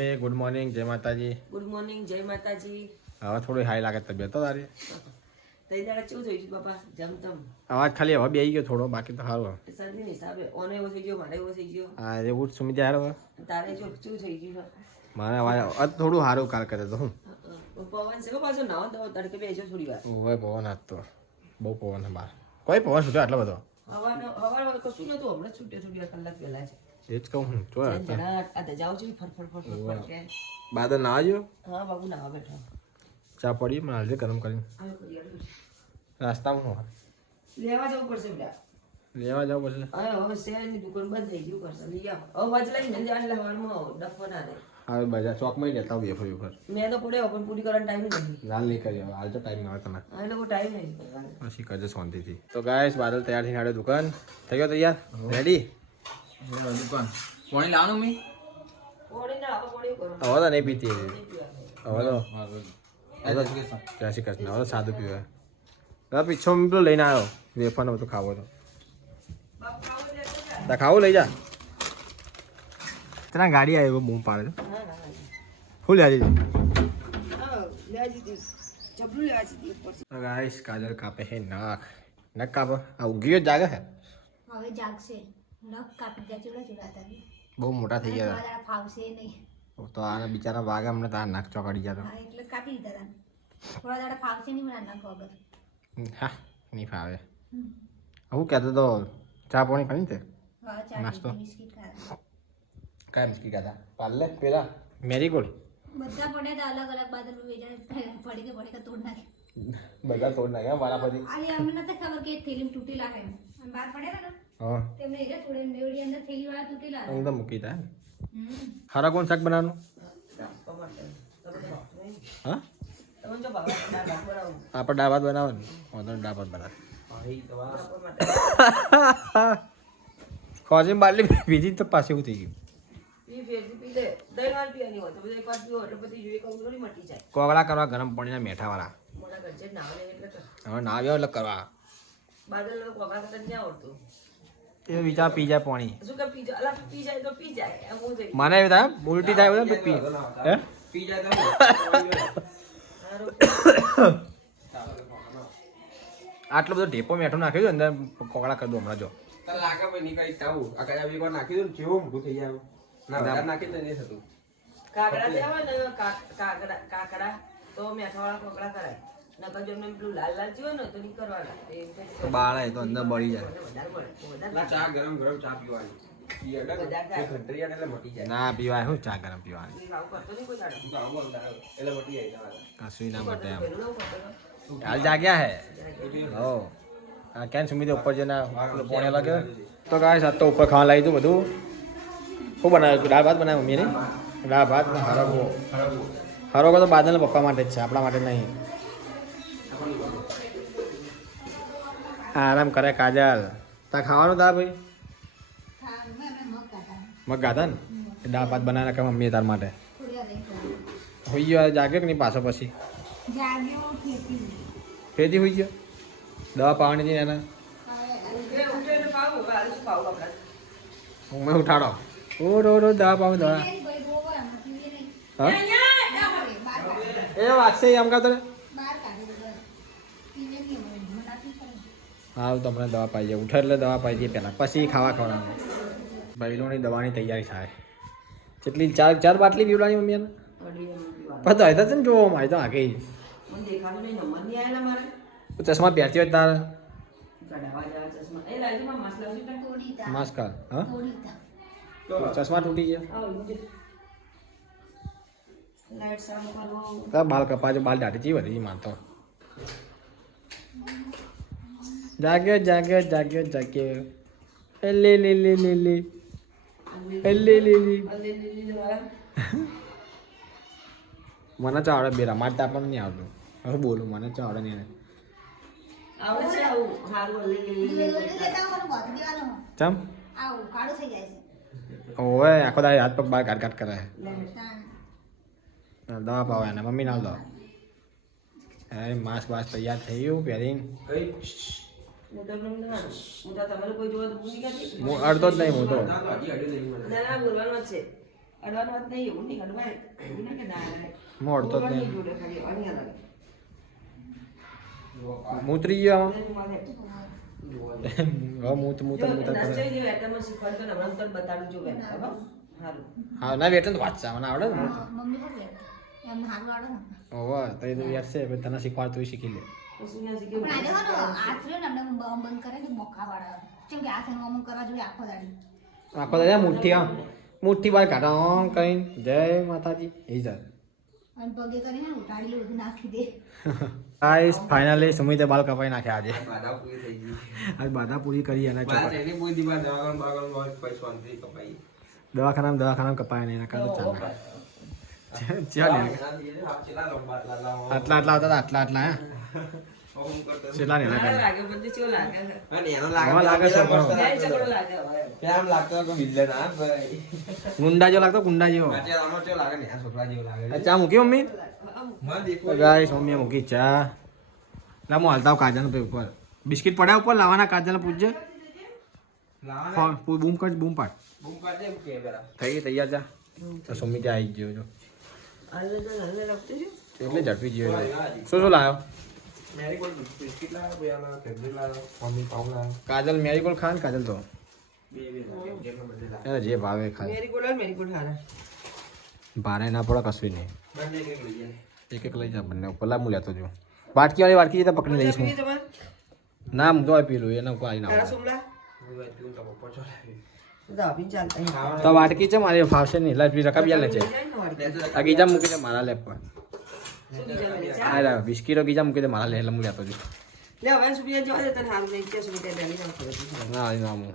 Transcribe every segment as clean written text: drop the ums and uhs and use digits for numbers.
Good morning, જય માતાજી. Good morning, જય માતાજી. હવે થોડી હાઈ લાગે તબિયત તો તારી. તઈ દાડા કેવું થઈ ગયું બાપા? જમતમ અવાજ ખાલી હવે બેસી ગયો થોડો, બાકી તો સારું. શરદી ની હિસાબે ઓને એવો થઈ ગયો, મારે એવો થઈ ગયો. હા એવું જ સુમી જાય હવે. તારે જો કેવું થઈ ગયું? મારે અવાજ થોડું સારું કાલ કરે તો હું. પવન છે પાછો નાવા દવા તડકે બેસજો થોડી વાર. ઓય પવન આજ તો બહુ પવન છે બહાર. કોઈ પવન છૂટ્યો આટલો બધો? હવાર કશું નતું, હમણાં છૂટ્યો થોડી વાર કલાક પહેલા છે. એ જ કહું હું. જો આ જાવ છું ફટ કે બાદલ ના આવ્યો. હા બાબુ નાવા બેઠો. ચા પડી મને હાલજે ગરમ કરીને. રાસ્તામાં લેવા જવું પડશે બેટા. લેવા જવું પડશે. હવે શહેરની દુકાન બંધ થઈ ગયું કરશે લઈ આવો. હવે વાજ લઈને જવા એટલે હવારમાં ડફો ના દે. હવે બજાર ચોકમાં લેતા આવીએ ફરી વખત. મેં તો પડ્યો પણ પૂરી કરવાનો ટાઈમ નથી. લાલ નહીં કરી હવે, હાલ તો ટાઈમ ના આવે તમે. હા એટલે ટાઈમ નહીં કરવાનો. પછી કરજો શાંતિથી. તો ગાઈસ બાદલ તૈયાર થઈને આડે દુકાન થઈ ગયો તૈયાર રેડી. દુકાન પાણી લાવવાનું મી પોણી ના હવે પોણી કરો. હવે તો નહીં પીતી હવે તો ત્યાંસી કચ્છ હવે તો સાદું પીવાય. હવે પીછો પેલો લઈને આવ્યો વેફર ને બધું ખાવો તો ખાવું લઈ જા. ત્યાં ગાડી આવી એવું બૂમ પાડે છે. શું લે ગાઈસ કાજલ કાપે હે નખ કાપે આ ઊંઘી જાગે હે હવે જાગશે નખ કાપી દે ચૂડા ચૂડા તારી બહુ મોટા થઈ ગયા તારા ફાવશે નહીં તો આને બિચારા વાગે અમને તાર નાક ચોકાડી જતો. હા એટલે કાપી દીધા તારા થોડા દાડા ફાવશે નહીં મને નખ વગર. હા નહીં ફાવે. હું કહેતો તો ચા પાણી કરી તે હા ચા નાસ્તો બિસ્કિટ ખા કાંઈ બિસ્કિટ ખાતા પાર્લે પેલા મેરીગોલ્ડ બધા પડે તો અલગ અલગ બાદલ વેચાણ પડી કે તોડ નાખે બધા તોડ નાખ્યા મારા પછી. અરે અમને નથી ખબર કે થેલી તૂટેલા હે આમ બહાર પડ્યા ને હા તેમને એરા થોડે મેવડી અંદર થેલી વાળા તૂટેલા હું તો મૂકી તા. હારા કોણ શાક બનાવવાનું? હા તમે જો બાબા દાળ ભાત બનાવો. આપણે દાળ ભાત બનાવવાનું. વાંધો નહીં, દાળ ભાત બનાવ. ખોજીને બાટલી બીજી તો પાછી એવું થઈ ગયું. પી ફેરથી પી લે. દહીં વાર પીવાની હોય તો બધા એક વાર પીવો એટલે બધી જોઈ કહું થોડી મટી જાય. કોગળા કરવા ગરમ પાણીના મેઠાવાળા. મોટા ઘર છે નાવ લે એટલે કર. હવે ના આવ્યો એટલે કરવા બાદલ લોકો કોકડા કરતા નહીં આવડતું. એ વિચાર પી જાય પાણી. શું કે પી જાય? અલા પી જાય તો પી જાય. એમ હું થઈ મને એવું થાય ઉલટી થાય બધા પી હે પી જાય તો આટલો બધો ઢેપો મેઠો નાખ્યો છે અંદર કોગળા કરી દો હમણાં જો. લાગે ભાઈ નહીં કઈ તાવું આ કઈ એક વાર નાખી દઉં ને કેવું મોટું થઈ જાય ના વધારે નાખી તો નહીં થતું. કાકડા જે હોય ને કાકડા તો મેઠાવાળા કોકડા કરાય. નકર જો એમને પેલું લાલ લાલ જીવો ને તો નહીં કરવાના. તો બાળા એ તો અંદર બળી જાય. વધારે પડે. ના ચા ગરમ ગરમ ચા પીવાની ઈ અડે ઘંટરી એટલે મટી જાય. ના પીવાય શું ચા ગરમ પીવાની આવું કરતો નહીં કોઈ દાડો. તું તો આવું અંદર આવે એટલે મટી જાય તમારે. કશું ના માટે એમ પેલું ના કરતો. હાલ જાગ્યા હે હો આ ક્યાં સુમી ઉપર જઈને પોણે લાગે તો ગાય સાત તો ઉપર ખાવા લાવી દઉં બધું. શું બનાવ્યું? દાળ ભાત બનાવ્યું મમ્મીને. દાળ ભાત ને હરગવો. હરગવો તો બાદલના પપ્પા માટે જ છે, આપણા માટે નહીં. આરામ કરે કાજલ. તા ખાવાનું તા ભાઈ હા મેં મગ કાઢા મગ ગાતા ને દાળ ભાત બનાવી નાખે મમ્મીએ તાર માટે. થોડી વાર રહી ગયો હોઈ ગયો જાગ્યો કે નહીં પાછો પછી જાગ્યો ખેતી ફેરથી હોઈ ગયો દવા પાવાની હતી ને એના ઉઠે એટલે પાવું. હવે આને શું પાવું આપણે? હું મેં ઉઠાડો ઓ દવા પાવું દવા ભાઈ બહુ એમ પીએ નહીં હા બહાર એ વાગશે એમ કાં તને બહાર કાઢી દો પીને નહીં મને નથી ખબર હા તમને દવા પાઈ જાય ઉઠે એટલે દવા પાઈ દઈએ પહેલાં પછી ખાવા ખવડાવવાનું. બહેનોની દવાની તૈયારી થાય. કેટલી ચાર બાટલી પીવડાની મમ્મી એને અઢી એમ પીવાનું. પતો હોય તો ને જોવો મારે તો આગે મને દેખાતું નહીં. નંબર નહીં આવેલા મારે. ચશ્મા પહેરતી હોય તારે કઢાવા જવા ચશ્મા. એ લાવજો માં માસ્ક લાવજો તાર. તોડી તા માસ્ક કર હા તોડી તા ચશ્મા તૂટી ગયા આવો મુજે. લાઈટ સાફ કરો. તાર બાલ કપાજો બાલ દાઢી ચી વધી માનતો જાગ્યો એ લે મને ચાવડે બેરા મારતા પણ નહીં આવતું. હવે બોલું મને ચાવડે નહીં આવડે છે આવું હારું લે લેતા મને બાંધી દેવાનો ચમ આવું કાળું થઈ જાય છે ઓવે આખો દાડી હાથ પગ બહાર કાટ કરે. તાન દવા પાવે ને મમ્મી ના દો. એ માસ્ક બાસ તૈયાર થઈ ગયું પહેરીને કઈ મોટા તમારે કોઈ જોવા તો ભૂલી ગયા હું અડધો જ નહીં હું તો ના તો હજી અડ્યું નહીં મને. ના બોલવાનું જ છે. અડવાનું વાત નહીં, એવું નહીં અડવાય. એવું નહીં કે ના અડાય. મોડતો જ બોલવાની નહીં. જોડે ખાલી અડવાની અલગ. મૂતરી ગયો અને મારે હવે મૂત મૂત જો, મૂત નર્સરી જેવું વેટરનું શીખવાડતો ને હમણાં તને બતાડું જો વેટ, ખબર? હારું. હા ના વેટન તો વાંચતા મને આવડે ને મમ્મી શું કહે એમને સારું આવડે ને ઓવા તો એ તો યાર છે પણ તને શીખવાડતું હોય શીખી લે તો શું ના શીખે? પણ આજે હા હાથ રહ્યો ને અમને બંધ કરે છે મોખા વાળા કેમ કે હાથ એનું અમુક કરવા જોઈએ આખો દાડી આખો દાદા મુઠ્ઠી બાર કાઢો આમ કઈ જય માતાજી એ જાય અને પગે કરીને ઉટાડી બધું નાખી દે ગાઈસ ફાઇનલી સુમિતે બાલ કપાઈ નાખ્યા આજે આ બાધા પૂરી થઈ ગઈ. આજ બાધા પૂરી કરી અને બાધા એની પૂરી દીવા દવાખાના બાગાન કોઈ શાંતિ કપાઈ. દવાખાનામાં કપાય ને એના કરતા ચાલે ચાલ ચેલા લંબા લાલા આટલા હતા આટલા હે ઓમ કરતો. કેટલા ને મારે લાગે, બધું કેવું લાગે? અને એનો આમાં લાગે છે પણ. ક્યાંય ઝઘડો લાગે હવે. કેમ લાગતો કે વિલન આ ભાઈ. ગુંડા જેવો લાગતો ગુંડા જેવો આજે આમાં ચેવો લાગે ને આ છોકરા જેવો લાગે. આ ચા મૂકી મમ્મી મને દેખો. ગાઈસ મમ્મીએ મૂકી ચા લામો હાલતા કાજલ ઉપર બિસ્કિટ પડ્યા ઉપર લાવવાના કાજલ પૂછજે લાવાના બૂમ કર બૂમ પાડ બૂમ પાડે એમ કે બેરા. થઈ ગઈ તૈયાર જા તો સુમિતે આવી ગયો જો હાલે તો હાલે લખતું છે. એટલે ઝડપી ગયો છે. શું શું લાવ્યો મેરીગોલ્ડ બિસ્કિટ લાવ્યો, ભૈયાના કેડબરી લાવ્યો, મમ્મી પાઉં લાવ્યો. કાજલ મેરીગોલ્ડ ખાન કાજલ તો બે કેમ બધે લાવ્યો. એને જે ભાવે ખાય મેરીગોલ્ડ અને મેરીગોલ્ડ હારા. ભારે ના પડે કશું નહીં બંને એક લઈ જાય. એક લઈ જા બંને પેલા હું લેતો જો વાટકી વાળી તો પકડી લઈશ પીવી હું તમારે? ના હું તો પીલું એને કોઈ તારા ના સોમલા? હું ભાઈ તું તો પપ્પા ચોલાવી. તો આપીને ચાલતા. તો વાટકી છે મારી ફાવશે નહીં એટલે પેલી રકાબી લે છે જાય ને વાળી. આ ગીજા મૂકી દે મારા લેપ પર શું બીજા લઈને ચા? આ રહ્યા બિસ્કીટો ગીજા મૂકી દે મારા લે એટલે હું લેતો છું લે હવે સુબિયા જવા દે, તને હારું નહીં કે સુબિયા ડેલી ના ખબર છે. ના ના હું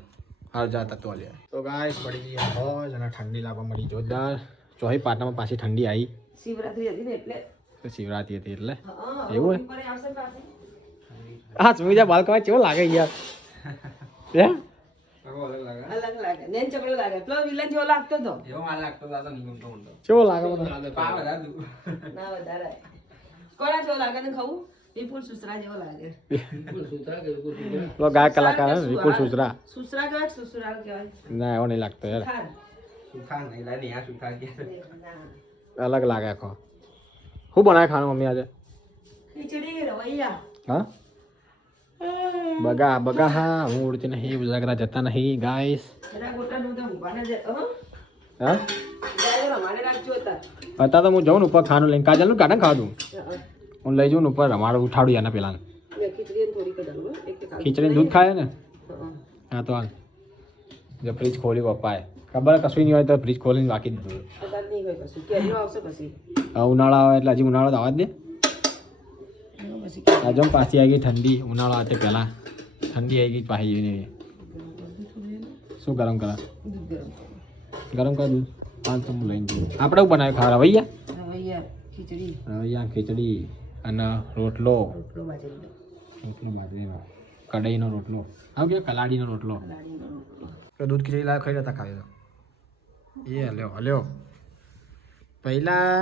હાલ જાતા તો લે તો ગાઈસ પડી ગઈ હોજ અને ઠંડી લાગવા મળી જોરદાર ચોહી પાટામાં પાછી ઠંડી આવી શિવરાત્રી હતી ને એટલે. તો શિવરાત્રી હતી એટલે હા, એવું હે? ઉપર આવશે ને પાછી. હા સુમિજા બાલ કવા કેવો લાગે યાર હે આવો અલગ લાગે. અલગ લાગે, નેન ચકડો લાગે. પેલો વિલન જેવો લાગતો હતો. એવો માલ લાગતો હતો નહીં ગમતો મને તો. કેવો લાગે મને પા બધા દુ. ના વધારે. કોના જેવો લાગે ને ખાવું? વિપુલ સુસરા જેવો લાગે. પેલો ગાયક કલાકાર હે ને, વિપુલ સુસરા સુસરા કહેવાય કે સુસરાલ કહેવાય? ના એવો નહીં લાગતો યાર ખાન. સુખા નહીં લાગે આ સુખા ગયા. ના. અલગ લાગે આખો શું બનાવે ખાવાનું મમ્મી આજે ખીચડી રવૈયા. હા બગા બગા હા હું ઉડતી નહીં ઉજાગરા જતા નહીં ગાઈસ એના ગોટા નું તો ઊભાને જ હો. હા જાય રમાડે રાખજો હતા. અત્યારે તો હું જાઉં ને ઉપર ખાવાનું લઈને કાજલનું કાઢે ખાધું હું લઈ જાઉં ને ઉપર રમાડું ઉઠાડું એના પેલા ખીચડી થોડી કદાચ એક એક ખીચડી દૂધ ખાય ને હા તો હાલ જો ફ્રીજ ખોલી પપ્પાએ ખબર કશું નહીં હોય તો ફ્રીજ ખોલીને બાકી દીધું કદાચ નહીં હોય કશું કેરીઓ આવશે પછી. ઉનાળા આવે એટલે હજી ઉનાળો તો આવવા જ દે પછી આજે પાછી આવી ગઈ ઠંડી ઉનાળો આવે પહેલાં ઠંડી આવી ગઈ પાછી જઈને શું ગરમ કરા દૂધ ગરમ કરો. ગરમ કર દૂધ પાંચ તો હું લઈને જઉં આપણે શું બનાવ્યું ખાવા રવૈયા રવૈયા ખીચડી રવૈયા ખીચડી અને રોટલો રોટલો બાજરીનો. રોટલો બાજરીનો કઢાઈનો રોટલો આવ કે કલાડીનો રોટલો લાડીનો રોટલો. તો દૂધ ખીચડી લાવ ખાઈ લેતા ખાઈ એ હલ્યો હલ્યો પહેલા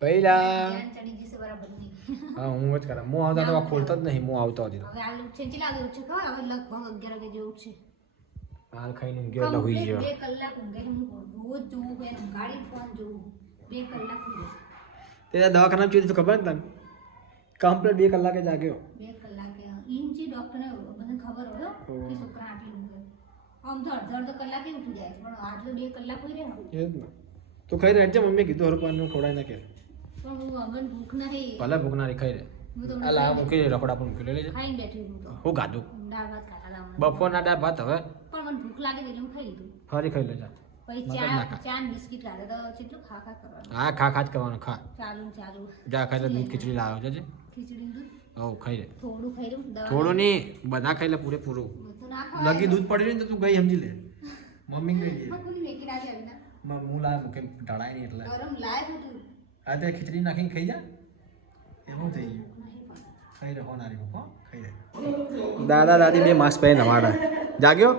ધ્યાન ચડી જશે બરાબર નહીં હા હું જ કરા હું આવતા તો આ ખોલતો જ નહીં હું આવતો હતી હવે આ છે ચેલા વાગે ઉઠશે ખબર હવે લગભગ 11 વાગે જેવું ઉઠશે હાલ ખાઈને ઊંઘ્યો એટલે હોઈ ગયો 2 કલાક ઊંઘે હું રોજ જોવું હોય ગાડી ફોન જોવું 2 કલાક ઊંઘે તે દવાખાના જોઈ તો ખબર ને તને કમ્પ્લીટ 2 કલાકે જાગ્યો 2 કલાકે ઈંચી ડોક્ટરને બધાને ખબર હોય કે છોકરા આટલી ઊંઘે આમ તો અડધો કલાકે ઉઠી જાય પણ આટલો 2 કલાક હોય રહે એ જ ને તું ખાઈ રહેજે મમ્મી કીધું હરું પાનું ખવડાવી નાખે પણ હું અમન ભૂખ નહીં ભલે ભૂખ ના ખાઈ રે હું તો આ લા મૂકી દે રખડા પણ મૂકી લઈ લેજે ખાઈને બેઠી હું તો હું ગાધું દાળ ભાત ખાતા હતા બપોરના દાળ ભાત હવે પણ મને ભૂખ લાગે એટલે હું ખાઈ લીધું ફરી ખાઈ લેજા પછી મગજ ચા નાખા. ચા ને બિસ્કિટ ખાધા તો કેટલું ખા કરવાનું હા ખા જ કરવાનું ખા ચાલુ જા ખાઈ લે દૂધ ખીચડી લાવ્યો છે ખીચડી દૂધ હવ ખાઈ લે થોડું ખાઈ લઉં દવા થોડું નહીં બધા ખાઈ લે પૂરેપૂરું બધું ના ખવાય. લગી દૂધ પડી રહ્યું ને તો તું ગઈ સમજી લે મમ્મી ગઈ દે પણ પેલી મેકી રાખી આવી ના હું લાવ મૂકે ઢળાય નહીં એટલે ગરમ લાય હતું આ તે ખીચડી નાખીને ખાઈ જા એવું થઈ ગયું ખાઈ રહો નારી પપ્પા ખાઈ રહે દાદા દાદી બે માસ્ક પહેરી નવાડા જાગ્યો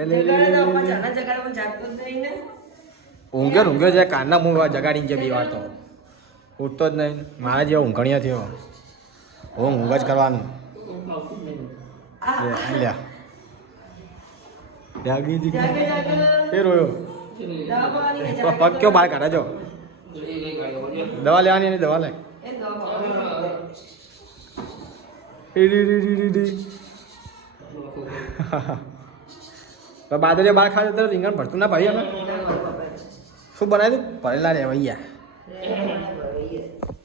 એ લે લે લે લે. ચાના જગાડમાં જાગતો જ નહીં ને. ઊંઘ્યો છે કારના હું જગાડીને જે બી વાર તો ઉઠતો જ નહીં મારા જેવો ઊંઘણીયા થયો ઊંઘ જ કરવાનું લ્યા જાગી જાગે જાગે. એ રોયો દવાની ને પગ કયો બહાર કાઢે જો દવા લેવાની એની દવા લે એ દવા બાદરીયા બહાર ખાધે તો રીંગણ ભરતું ના ભાઈ અમે શું બનાવ્યું ભરેલા રે ભૈયા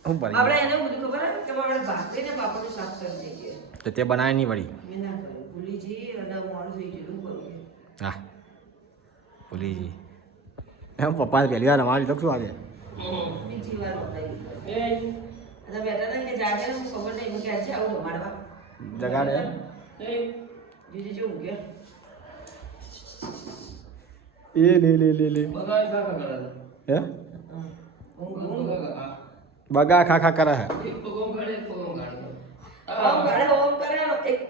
શું ભરી આપણે એને બધું ખબર હે કે આપણે ભાખરીને પાપડનું શાક કરી દઈએ તો તે બનાવે નહીં વળી મેં ના કર્યું ભૂલી જઈ અને મોડું થઈ ગયું કરું હા ભૂલી જી એમ પપ્પા પહેલી વાર અમારી તો શું આજે બીજી વાર બનાવી અને બેટા ને કે જાગે ને ખબર નહીં હું કે આજે આવું રમાડવા જગાડે જીજી જો ઊંઘે એ લે હે બગા ખા ખા કરે હે ઓમ કરે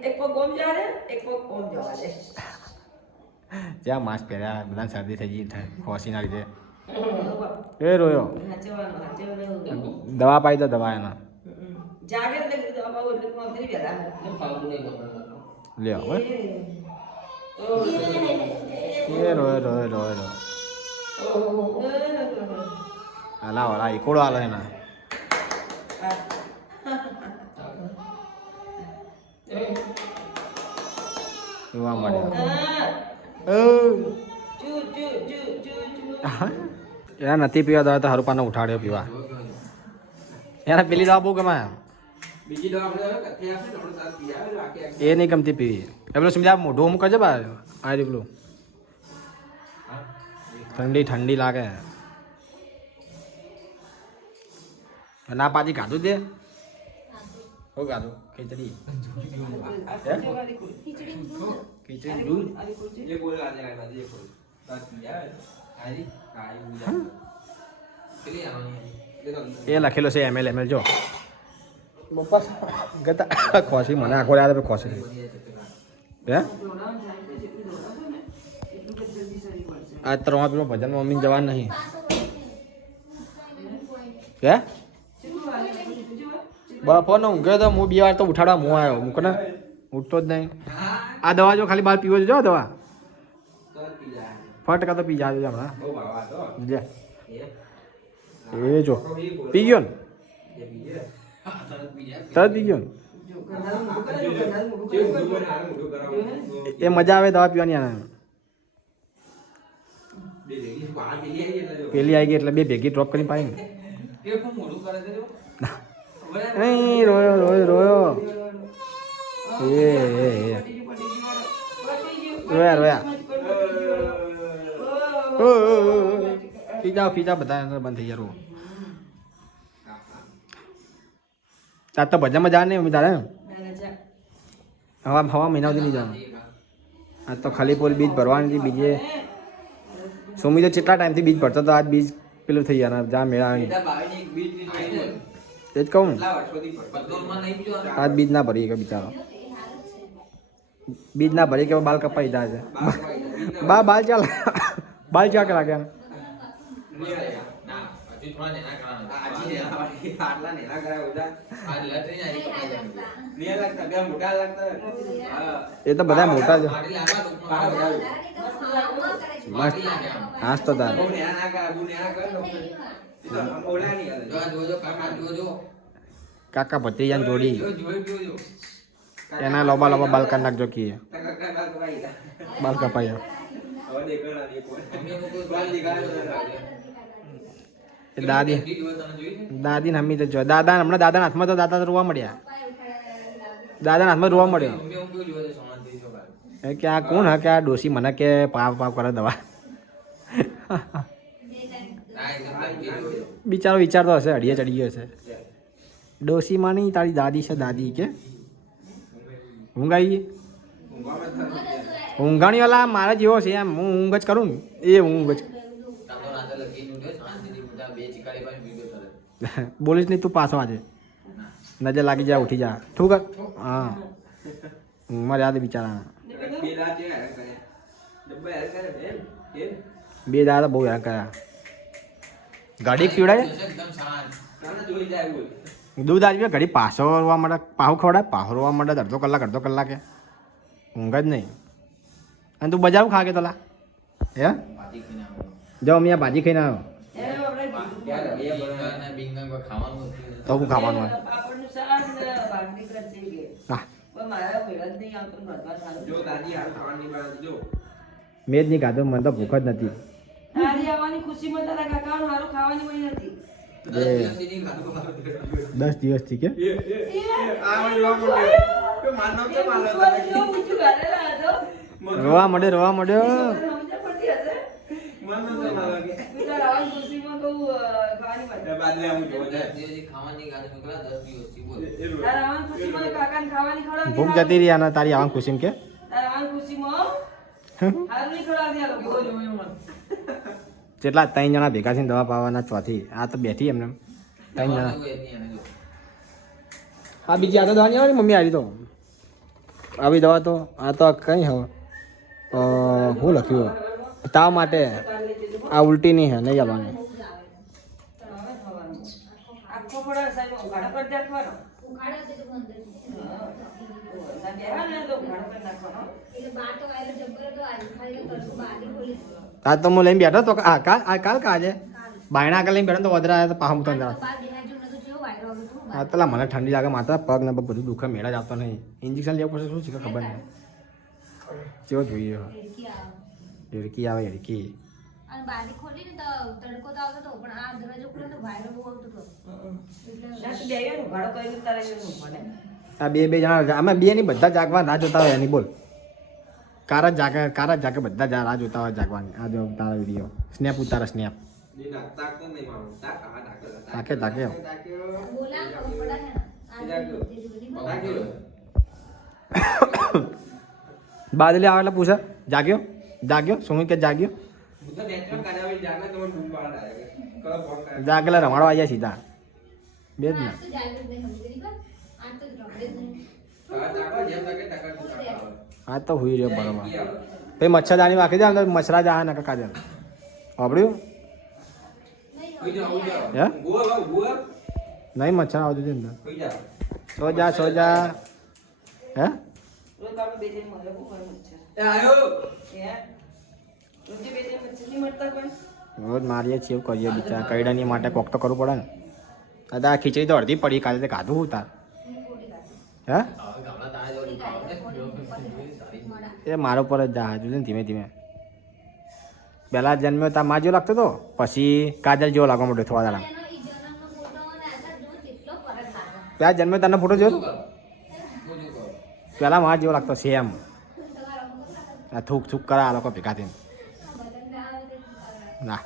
એક પગ ઓમ જા રે એક પગ ઓમ જવા દે જ્યાં માસ્ક પહેર્યા બધા શરદી થઈ ગઈ ખોસીના લીધે એ રોયો હાચવાનું દવા પાઈ દો દવા એના જાગે ને દવા પાવ એટલે કોમ કરી બેલા લ્યો હવે એ રોયો અલા વાળા ઈકોડો આલો એના જોવા મળ્યા એના નથી પીવા દવા તો હરુપાને ઉઠાડ્યો પીવા એના પેલી દવા બહુ ગમે બીજી દવા આપણે કથે આપે તો આપણે પી આવે આકે એ નહીં ગમતી પીવી એ પેલું સમજા મોઢું અમુક કરજે બા આ રે પેલું ઠંડી ઠંડી લાગે ના પાછી ખાધું તે શું ખાધું ખીચડી ખીચડી દૂધ ये बोल आ जाएगा ये बोल बात किया आई आई मुझे चलिए ये तो એ લખેલો છે ML જો પપ્પા ગતા ખોસી મને આખો યાદ ખોસી હે આજ તો રમા પેલું ભજન મમ્મી જવાનું નહીં હે બપોર નો ઊંઘ્યો તો હું 2 વાર તો ઉઠાડવા હું આવ્યો મૂક ને ઉઠતો જ નહીં આ દવા જો ખાલી બાર પીવો જો દવા तो पी जाए ફટકા તો પી જાજો હમણાં वो बाबा तो લે ये એ જો પી ગયો ને ये पी है તરત પી ગયો ને जो मुझे ना मुझे करा એ મજા આવે દવા પીવાની આને दे देगी बाहर पी लिया ये जो પેલી આવી ગઈ એટલે બે ભેગી ડ્રોપ કરીને પાઈ ને ये को मोड़ू करे दे નહીં રોયો એ રોયા ખીજા બધા બંધ થઈ ગયા તાર તો ભજનમાં જા નહીં તારે હવા મહિના સુધી નહીં જવાનું આ તો ખાલી પોલ બીજ ભરવાની હતી બીજે સોમી તો કેટલા ટાઈમથી બીજ ભરતો તો આજ બીજ પેલું થઈ ગયા જા મેળા એ જ કહું આજ બીજ ના ભરી કે બિચારો બીજ ના ભરી કે બાલ કપાઈ જાય છે બાલ ચાલ લાગે એ તો બધા મોટા છે મસ્ત હાસ તો તાર કાકા ભત્રીજાને જોડી એના લોબા બાલ કાઢ નાખજો કી બાલ કપાઈ દાદી ને હમી તો જો દાદા હમણાં દાદાના હાથમાં તો દાદા રોવા મળ્યા દાદાના હાથમાં રોવા મળ્યો એ કે આ કોણ હા કે આ ડોસી મને કે પાવ કરે દવા બિચારો વિચારતો હશે અડીએ ચડી ગયો હશે ડોસી માની તારી દાદી છે દાદી કે ઊંઘ આવી ગઈ ઊંઘાણી વાલા મારા જેવો છે એમ હું ઊંઘ જ કરું ને એ ઊંઘ જ બોલીશ નહીં તું પાછો આજે નજર લાગી જાય ઉઠી જા ઠુક હા ઊંઘમાં યાદ બિચારા બે દાદા બહુ હેરાન કર્યા ગાડી પીવડાય દૂધ આવી ઘડી પાછો રોવા માટે પાહુ ખવડાય પાહો રોવા માટે અડધો કલાકે ઊંઘ જ નહીં અને તું બજારું ખા કે તલા હે જાઓ અમે આ ભાજી ખાઈને આવ્યો એને આપણે ક્યારે બે બનાવે બિંગન કોઈ ખાવાનું હતું. તો શું ખાવાનું હોય પાપડનું શાક ને ભાખરી કરશે કે હા પણ મારા ભેળા જ નહીં આવતો ને ભરવા ચાલુ. જો દાદી હાલ ખાવાની બનાવતી જો મેં જ નહીં ખાધું મને તો ભૂખ જ નથી તારી આવવાની ખુશીમાં તારા કાકાનું હારું ખાવાની મળી નથી. 10 દિવસથી નહીં ખાધું. 10 દિવસથી કે આ મને લો મોટે કે માનવ કે માનવ ઈશ્વર જો ઊંચું ગાળેલા હતો. રોવા મળ્યો ઈશ્વરને સમજ પડતી હશે. માનવ કે માનવ કે હું તારા આવવાની ખુશીમાં કહું ખાવાની મળી. બાદલે આવું જો 10 દિવસથી ખાવાનું નહીં ખાધું. મેં કીધું 10 દિવસથી બોલ. તારા આવવાની ખુશીમાં કાકાને ખાવાની ખવડાવતી ભૂખ જતી રહી અને તારી આવવાની ખુશી કે તારા આવવાની ખુશીમાં હારું નહીં ખવડાવતી આ લોકો. જેટલા 3 જણા ભેગા થઈને દવા પાવાના ચોથી આ તો બેઠી એમને 3 જણા કોઈ નહીં એને જો. આ બીજી આ તો દવા નહીં આવે ને મમ્મી આવી તો આવી દવા તો આ તો કઈ હવે શું લખ્યું તાવ માટે આ ઉલટી નહીં હે નહીં આવવાની તારા આવે ખાવાનું. આખો પડા સાહેબ ઉઘાડા પર નાખવાનો. ઉખાડો તે તો અંદર ના બેહા ને તો ઉઘાડા પર નાખવાનો. એટલે બાર તો આયેલો જબ્બર હતો આજે ખાલી તરફ બારી ખોલી દીધો. આ તો હું લઈને બેઠો તો આ કાલ કાજે બાયણા આગળ લઈને બેઠો તો વધરા આવ્યા તો પાહમ તો તો બાર દેખાય જો નતો જેવો વાયરો હતો આ પેલા મને ઠંડી લાગે માથા પગ ને બધું દુખે મેળા જ આવતો નહીં ઇન્જેક્શન લેવું પડશે શું છે કે ખબર નહીં કેવો જોઈએ હેડકી આવે હેડકી આવે હેડકી અને બારી ખોલી ને તો તડકો તો આવતો હતો પણ આ દરવાજો ખોલ્યો તો વાયરો બહુ આવતો હતો ના તો બેહ્યો ને ઉઘાડો કરીને તારે જવાનું પડે. આ બે જણા અમે બે ની બધા જાગવા ના જોતા હોય એની બોલ કારા જાગે બધા રાહ જોતા હોય જાગવાની આ જો તારા વિડીયો સ્નેપ ઉતારે સ્નેપ ની ના તાક તો નહીં મારું તાક આ ડાકર તાકે તાકે બોલા ખબર પડે ને આ તાકી બાદલી આવે એટલે પૂછે જાગ્યો સુમિત કે જાગ્યો હું તો નેચરલ કાઢાવી જાને તો મને બૂમ પાડ આવે કયો ફોન કરે જાગેલા રમાડવા આવ્યા સીધા બે જ ને આ તો જાય જ નહીં સમજી ગઈ આ તો રખડે જ નહીં આ તાકા જેમ લાગે તાકા તું તાકા આ તો હુઈ રહ્યો બરોબર કી આવે પછી મચ્છરદાની વાંખી દે ને તો મચ્છરા જા ને કાકા દે વાપર્યું હોઈ જા હે ગોવા નહીં મચ્છર આવતું છે ને હોઈ જા સો જા હે રોજ આપણે બે જણ મળે બહુ ઘણું છે. એ આયો હે? રોજે બે જણ મચ્છર નહીં મળતા પણ? રોજ મારીએ છીએ એવું કરીએ બિચારા કઈડાની માટે કોક તો કરવું પડે ને દાદા આ ખીચડી તો અડધી પડી કાલે તે ખાધું હું તાર હે હવે ગામડા તારા જેવો નહીં ખાવાનું. એ મારો પર જ જા હજુ છે ને ધીમે ધીમે પહેલા જન્મ્યો તા માં જેવો લાગતો હતો પછી કાજલ જેવો લાગવા માંડ્યો થોડા દાડા એનો ઈ જન્મનો ફોટો અને આધાર જો કેટલો ફરક લાગે પહેલા જન્મ્યો તારનો ફોટો જોયો શું કરો? પહેલા માં જેવો લાગતો સેમ તમારા આ થૂક થૂક કરે આ લોકો ભેગા થઈને બટન આવે તે ના